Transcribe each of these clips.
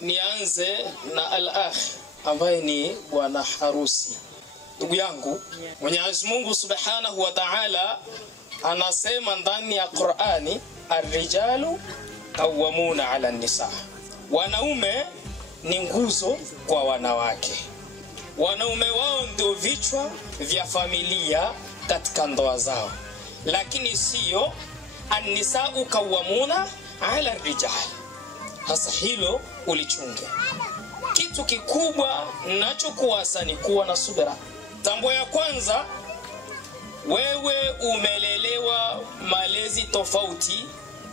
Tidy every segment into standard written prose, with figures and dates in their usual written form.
nianze na al-akh ambaye ni bwana harusi. Ndugu yangu, Mwenyezi Mungu Subhanahu wa Ta'ala anasema ndani ya Qur'ani, ar-rijalu qawwamuna 'ala an-nisa. Wanaume ni nguzo kwa wanawake. Wanaume wao ndio vichwa vya familia katika ndoa zao. Lakini sio an-nisa'u qawwamuna 'ala ar-rijal. Hasa hilo ulichunge. Kitu kikubwa ninachokuasa ni kuwa na subira. Tambo ya kwanza, wewe umelelewa malezi tofauti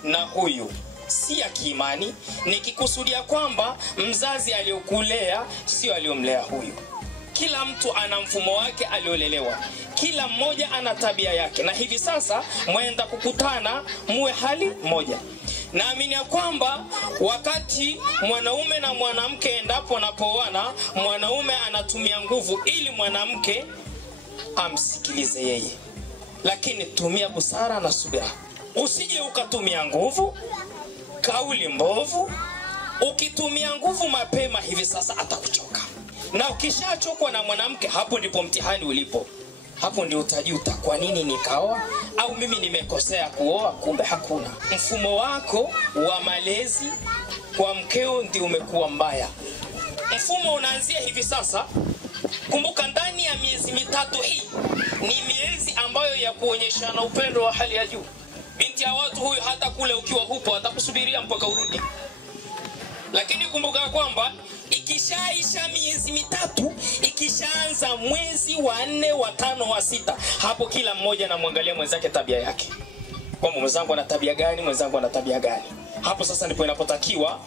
na huyu, si ya kiimani, nikikusudia kwamba mzazi aliyokulea sio aliyomlea huyu. Kila mtu ana mfumo wake aliolelewa, kila mmoja ana tabia yake, na hivi sasa mwenda kukutana muwe hali moja. Naamini ya kwamba wakati mwanaume na mwanamke endapo wanapoana, mwanaume anatumia nguvu ili mwanamke amsikilize yeye. Lakini tumia busara na subira. Usije ukatumia nguvu, kauli mbovu. Ukitumia nguvu mapema hivi sasa atakuchoka. Na ukishachokwa na mwanamke, hapo ndipo mtihani ulipo. Hapo ndio utajuta, kwa nini nikaoa, au mimi nimekosea kuoa. Kumbe hakuna. Mfumo wako wa malezi kwa mkeo ndio umekuwa mbaya. Mfumo unaanzia hivi sasa. Kumbuka ndani ya miezi mitatu hii ni miezi ambayo ya kuonyeshana upendo wa hali ya juu. Binti ya watu huyu hata kule ukiwa hupo atakusubiria mpaka urudi. Lakini kumbuka kwamba ikishaisha miezi mitatu, ikishaanza mwezi wa 4, wa 5, wa 6, hapo kila mmoja anamwangalia mwenzake tabia yake. Kwamba mwenzangu ana tabia gani, mwenzangu ana tabia gani. Hapo sasa ndipo inapotakiwa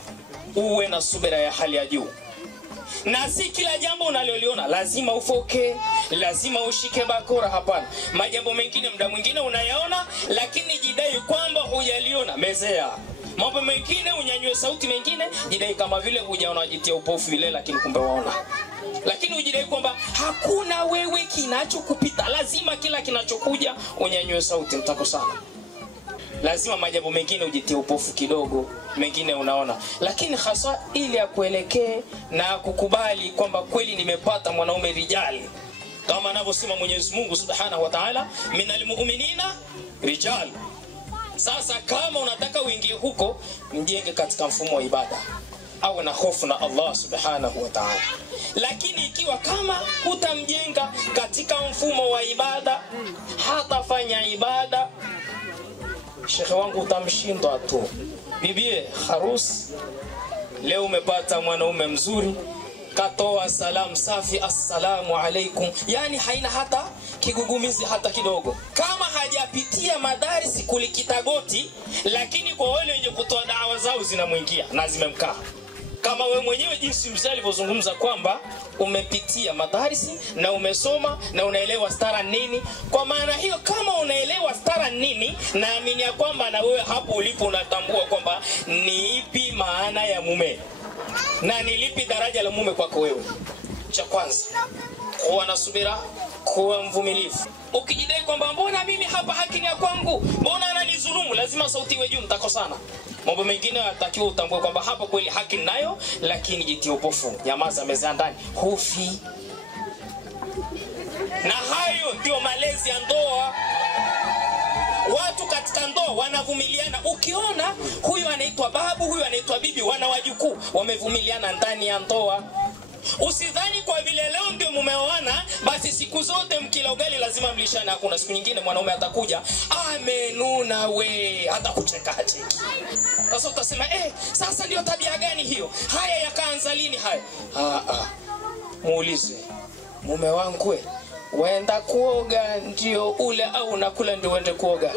uwe na subira ya hali ya juu. Na si kila jambo unaloliona lazima ufoke, lazima ushike bakora, hapana. Majambo mengine muda mwingine unayaona, lakini jidai kwamba hujaliona, mezea. Mambo mengine unyanyue sauti, mengine jidai kama vile hujaona, jitia upofu vile, lakini kumbe waona. Lakini ujidai kwamba hakuna wewe kinachokupita, lazima kila kinachokuja unyanyue sauti, mtakosana. Lazima majambo mengine ujitie upofu kidogo, mengine unaona. Lakini hasa ili akuelekee na kukubali kwamba kweli nimepata mwanaume rijali. Kama anavyosema Mwenyezi Mungu Subhanahu wa Ta'ala, minal mu'minina rijal. Sasa kama unataka uingie huko, mjenge katika mfumo wa ibada. Awe na hofu na Allah Subhanahu wa Ta'ala. Lakini ikiwa kama utamjenga katika mfumo wa ibada, hatafanya ibada, shekhe wangu utamshindwa tu. Bibie harusi, leo umepata mwanaume mzuri, katoa salamu safi, assalamu alaikum, yani haina hata kigugumizi hata kidogo. Kama hajapitia madarisi kulikita goti, lakini kwa wale wenye kutoa dawa zao zinamwingia na zimemkaa. Kama we mwenyewe jinsi mzee alivyozungumza kwamba umepitia madarisi na umesoma na unaelewa stara nini. Kwa maana hiyo, kama unaelewa stara nini, naamini ya kwamba na wewe hapo ulipo unatambua kwamba ni ipi maana ya mume na ni lipi daraja la mume kwako wewe. Cha kwanza, kuwa na subira, kuwa mvumilivu. Ukijidai kwamba mbona mimi hapa haki ni ya kwangu, mbona ananidhulumu, lazima sauti iwe juu, mtakosana. Mambo mengine yatakiwa utambue kwamba hapa kweli haki nayo, lakini jitie upofu, nyamaza, meza ndani, hufi. Na hayo ndio malezi ya ndoa. Watu katika ndoa wanavumiliana. Ukiona huyu anaitwa babu, huyu anaitwa bibi, wana wajukuu, wamevumiliana ndani ya ndoa. Usidhani kwa vile leo ndio mumeoana basi siku zote mkila ugali lazima mlishane. Hakuna. Siku nyingine mwanaume atakuja amenuna we, hata kucheka hacheki. Sasa utasema sasa ndio tabia gani hiyo? Haya yakaanza lini haya? Muulize mume wangu, waenda kuoga ndio ule au unakula ndio uende kuoga?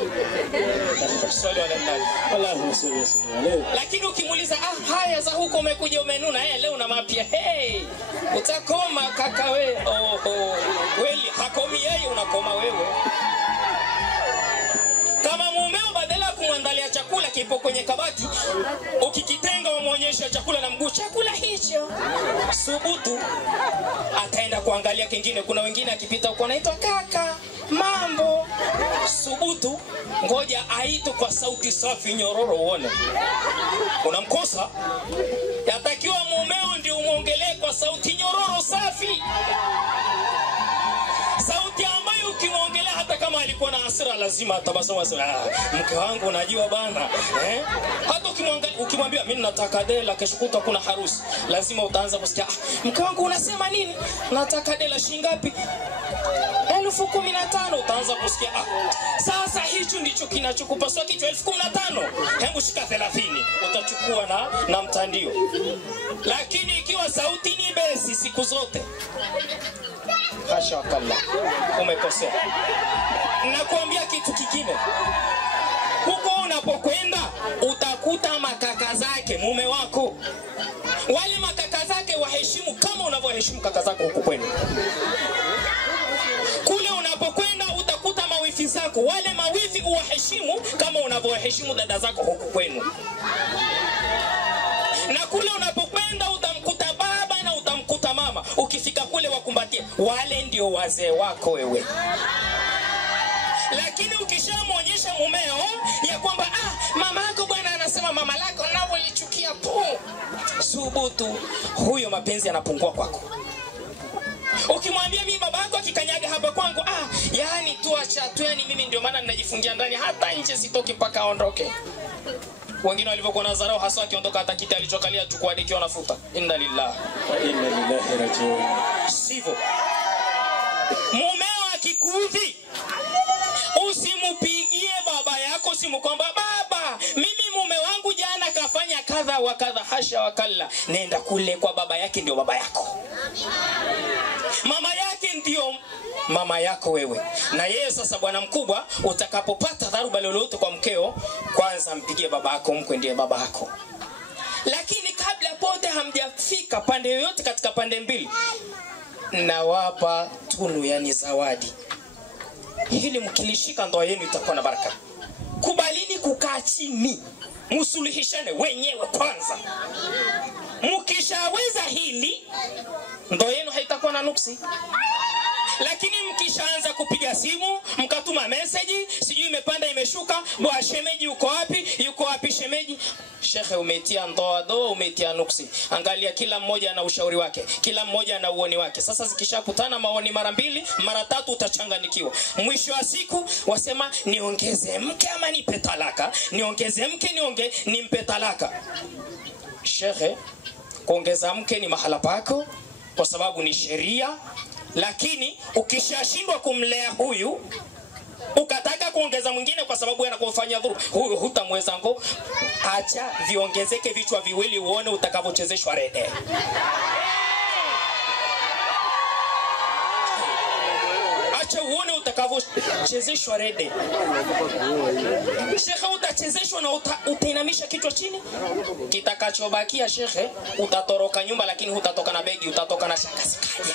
Swali wala nani? Allahu subhanahu. Lakini ukimuuliza haya za huko umekuja umenuna, leo na mapya, utakoma kaka we. Kweli hakomi yeye, unakoma wewe. Kama mumeo badala kumwandalia chakula kipo kwenye kabati, ukikitenga umuonyesha chakula na mguu, chakula hicho, subutu ataenda kuangalia kingine. Kuna wengine akipita uko anaitwa kaka, mambo, subutu, ngoja aitwe kwa sauti safi nyororo uone. Unamkosa. Yatakiwa sura lazima atabasamu asema mke wangu unajua bana hata ukimwambia mimi nataka dela kesho kutwa kuna harusi lazima utaanza kusikia mke wangu unasema nini nataka dela shilingi ngapi 15,000 utaanza kusikia sasa hicho ndicho kinachokupaswa kichwa 15,000 hebu shika 30 utachukua na mtandio. Lakini ikiwa sauti ni besi siku zote hasha wakalla umekosea. Nakuambia kitu kingine, huko unapokwenda utakuta makaka zake mume wako, wale makaka zake waheshimu kama unavyoheshimu kaka zako huko kwenu. Kule unapokwenda utakuta mawifi zako, wale mawifi uwaheshimu kama unavyoheshimu dada zako huko kwenu. Na kule unapokwenda utamkuta baba na utamkuta mama, ukifika kule wakumbatie, wale ndio wazee wako wewe. Lakini ukishamuonyesha mumeo ya kwamba mama yako bwana anasema mama lako nao lichukia po, subutu, huyo mapenzi yanapungua kwako. Ukimwambia mimi baba yako akikanyaga hapa kwangu yani tu acha tu, yani mimi ndio maana ninajifungia ndani hata nje sitoki mpaka aondoke. Wengine walivyokuwa na dharau hasa akiondoka hata kiti alichokalia chukua dikiwa nafuta. Inna lillahi wa inna ilaihi rajiun. Sivyo. Mumeo akikuudhi usimupigie baba yako, usimkwamba baba mimi mume wangu jana kafanya kadha wa kadha, hasha wakalla. Nenda kule kwa baba yake, ndio baba yako. Mama yake ndio mama yako wewe. Na yeye sasa bwana mkubwa, utakapopata dharuba lolote kwa mkeo, kwanza mpigie baba yako, mkwe ndiye baba yako. Lakini kabla pote hamjafika pande yoyote katika pande mbili, nawapa tunu, yani zawadi. Hili mkilishika ndoa yenu itakuwa na baraka. Kubalini kukaa chini, msuluhishane wenyewe kwanza. Mkishaweza hili, ndoa yenu haitakuwa na nuksi. Lakini mkishaanza kupiga simu, mkatuma message, sijui imepanda imeshuka, bwa shemeji uko wapi? Yuko wapi shemeji? Shekhe, umetia ndoa umetia nuksi. Angalia, kila mmoja ana ushauri wake, kila mmoja ana uoni wake. Sasa zikishakutana maoni mara 2 mara 3 utachanganikiwa. Mwisho wa siku wasema niongeze mke ama nipe talaka, niongeze mke nimpe talaka. Shekhe, kuongeza mke ni mahala pako kwa sababu ni sheria. Lakini ukishashindwa kumlea huyu, ukataka kuongeza mwingine kwa sababu anakufanyia dhuru, huyu hutamweza ngo. Acha viongezeke vichwa viwili uone utakavochezeshwa rede. Acha uone utakavochezeshwa rede. Shekhe, utachezeshwa na utainamisha kichwa chini. Kitakachobakia shekhe, utatoroka nyumba, lakini hutatoka na begi, utatoka na shakasikaja.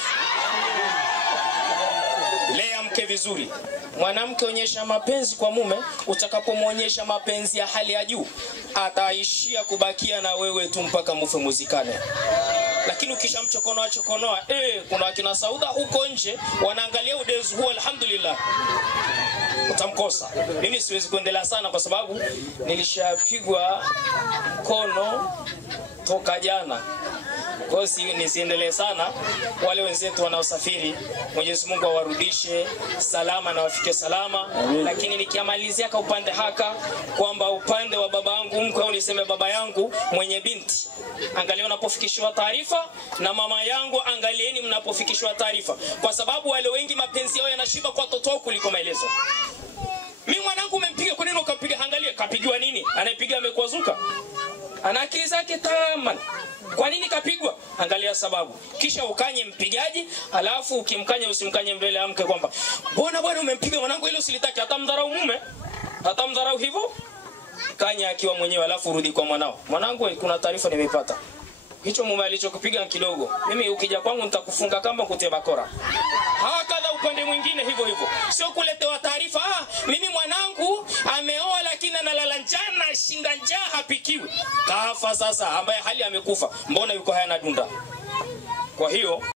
Lea mke vizuri. Mwanamke onyesha mapenzi kwa mume, utakapomwonyesha mapenzi ya hali ya juu, ataishia kubakia na wewe tu mpaka mufe muzikane. Lakini ukishamchokonoa kuna wakina Sauda huko nje wanaangalia udezi huo, alhamdulillah, utamkosa. Mimi siwezi kuendelea sana kwa sababu nilishapigwa kono toka jana. Kwa hiyo nisiendelee sana. Wale wenzetu wanaosafiri, Mwenyezi Mungu awarudishe salama na wafike salama. Lakini nikiamalizia kwa upande haka kwamba upande wa babangu mkwe, au niseme baba yangu mwenye binti, angalia unapofikishwa taarifa, na mama yangu angalieni mnapofikishwa taarifa, kwa sababu wale wengi mapenzi yao yanashiba kwa watoto wao kuliko maelezo. Mimi mwanangu umempiga, kwa nini ukampiga? Angalia kapigiwa nini? Anayepiga amekwazuka, ana akili zake tamam. Kwa nini kapigwa? Angalia sababu. Kisha ukanye mpigaji, alafu ukimkanya usimkanye mbele ya mke kwamba bwana umempiga mwanangu, ile usilitaki. Atamdharau mume, atamdharau hivyo. Kanya akiwa mwenyewe, alafu rudi kwa mwanao. Mwanangu, kuna taarifa nimepata, hicho mume alichokupiga kidogo, mimi ukija kwangu nitakufunga kama kutia bakora. Hakadha upande mwingine hivyo. Sio kuletewa taarifa mimi mwanangu ameoa lakini analala njaa, shinda njaa, hapikiwi. Kafa sasa, ambaye hali amekufa, mbona yuko haya na dunda? Kwa hiyo